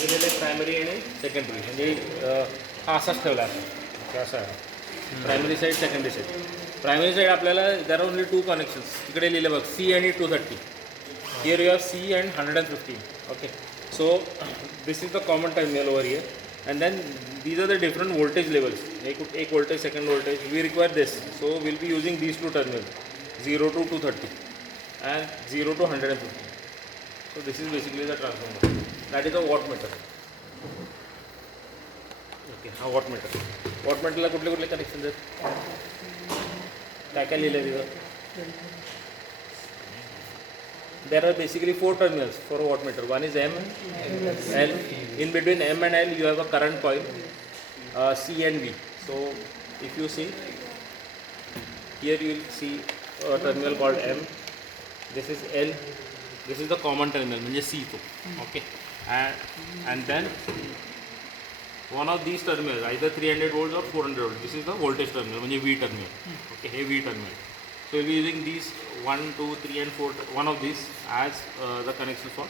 दिलेले प्रायमरी आणि सेकंडरी म्हणजे हा असाच ठेवला आहे असा आहे primary side secondary side. Primary side आपल्याला देर आर ओनली 2 कनेक्शन्स तिकडे लिहिले बघ C आणि 230. Here you have C and 115. Okay so this is the common terminal over here and then these are the different voltage levels. एक voltage, second voltage, we require this, so we'll be using these two terminals 0 to 230 and 0 to 150. So this is basically the transformer, that is a wattmeter. Okay, हा wattmeterला कुठले कुठले connection आहेत काय काय लिहिलं तिथं. There are basically 4 terminals for a wattmeter. One is M, L. In between M and L, you have a current coil, C and V. So, if you see, here you will see a terminal called M. This is L. This is the common terminal, means C. Okay, and then one of these terminals, either 300 volts or 400 volts. This is the voltage terminal, means V terminal. Okay, हे V terminal. So we'll be using these 1, 2, 3 and 4, one of these as the connection for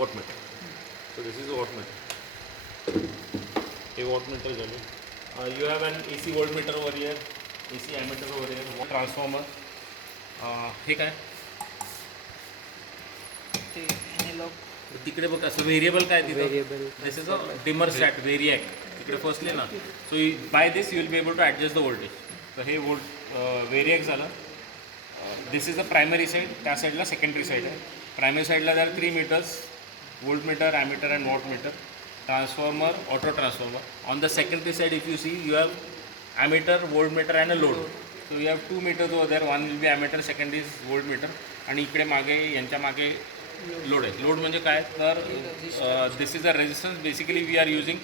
wattmeter. So this is a wattmeter. A wattmeter value. You have an AC voltmeter over here, AC ammeter over here, transformer. हे काय तिकडे बघ असं variable काय तिथं. This is a dimmerstat variac तिकडे firstly ना. So by this you will be able to adjust the voltage. तर हे व्हेरिएक झालं. This is the primary side, त्या साईडला सेकंडरी साईड आहे. प्रायमरी साईडला जर 3 meters voltmeter, ammeter and wattmeter, transformer, auto transformer. On the secondary side if you see you have ammeter, voltmeter and a load. So you have 2 meters over there. One will be ammeter, second is voltmeter. आणि इकडे मागे यांच्या मागे load आहे. Load म्हणजे काय तर this is a resistance. Basically we are using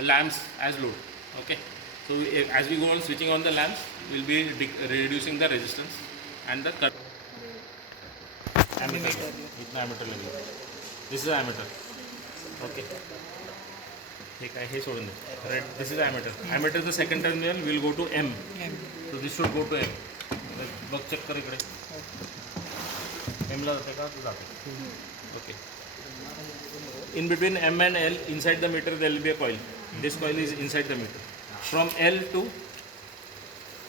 lamps as load. Okay so as we go on switching on the lamps we'll be reducing the resistance and the current. Ammeter itna ammeter lagega. This is ammeter. Okay हे काय हे सोडून दे. Right, this is ammeter. Ammeter the second terminal will go to M. So this should go to M. बघ check कर इकडे M ला जाते का तू जाते. Okay, in between M and L inside the meter there will be a coil. This coil is inside the meter. From L to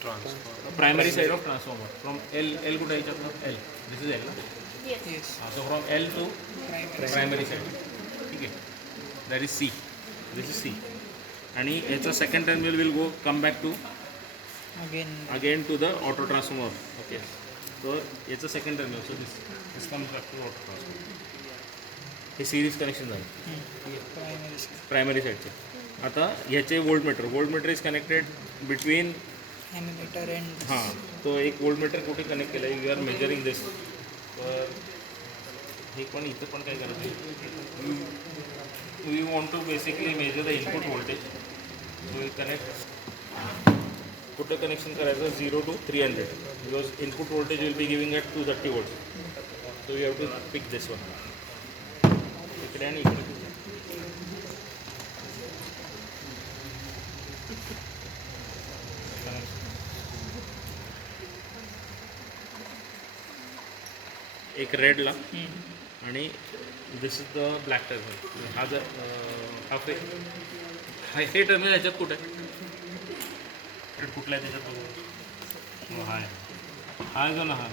transformer, primary side of transformer. From L कुठे याच्यात L. This is L ना. Yes. So from L to primary side. ठीक आहे. That is C. This is C. आणि याचा second terminal will come back to again to the auto transformer. Okay. So याचा second terminal. So this comes back to auto transformer. हे series connection झालं primary साईडचे. आता ह्याचे voltmeter is connected between ammeter and हां. तो एक voltmeter कुठे कनेक्ट केला आहे. You are measuring this. तर हे पण इथं पण काय करायचं we want to basically measure the input voltage. So we connect कुठं कनेक्शन करायचं 0 to 300 because input voltage will be giving at 230 volts. So you have to pick this one. इकडे आणि इकडे एक रेडला आणि दिस इज द ब्लॅक टर्मिनल. हा जर हे टर्मिनल ह्याच्यात कुठे आहे कुठला आहे त्याच्यात हा आहे. हा जो ना हा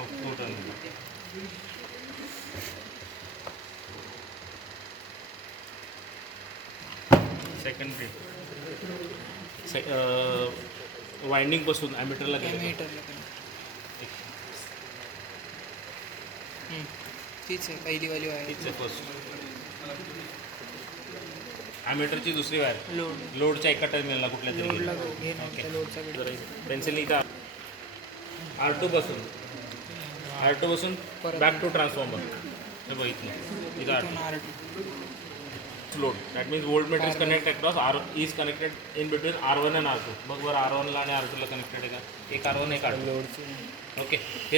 तो टर्मिनल. सेकंडरी वाइंडिंगपासून ॲमीटरला तीच आहे पहिली वाली वायर. तीच आहे फर्स्ट. ॲमीटरची दुसरी वायर लोडच्या एका टर्मिनलला कुठल्या तरी. पेन्सिल इथं R2 पासून बॅक टू ट्रान्सफॉर्मर हे बघितलं इथं R2 load. That means voltmeter is connect across is connected in between R1 and R2. बघ बरं R1ला आणि R2ला कनेक्टेड आहे का. एक R1 एक R2. ओके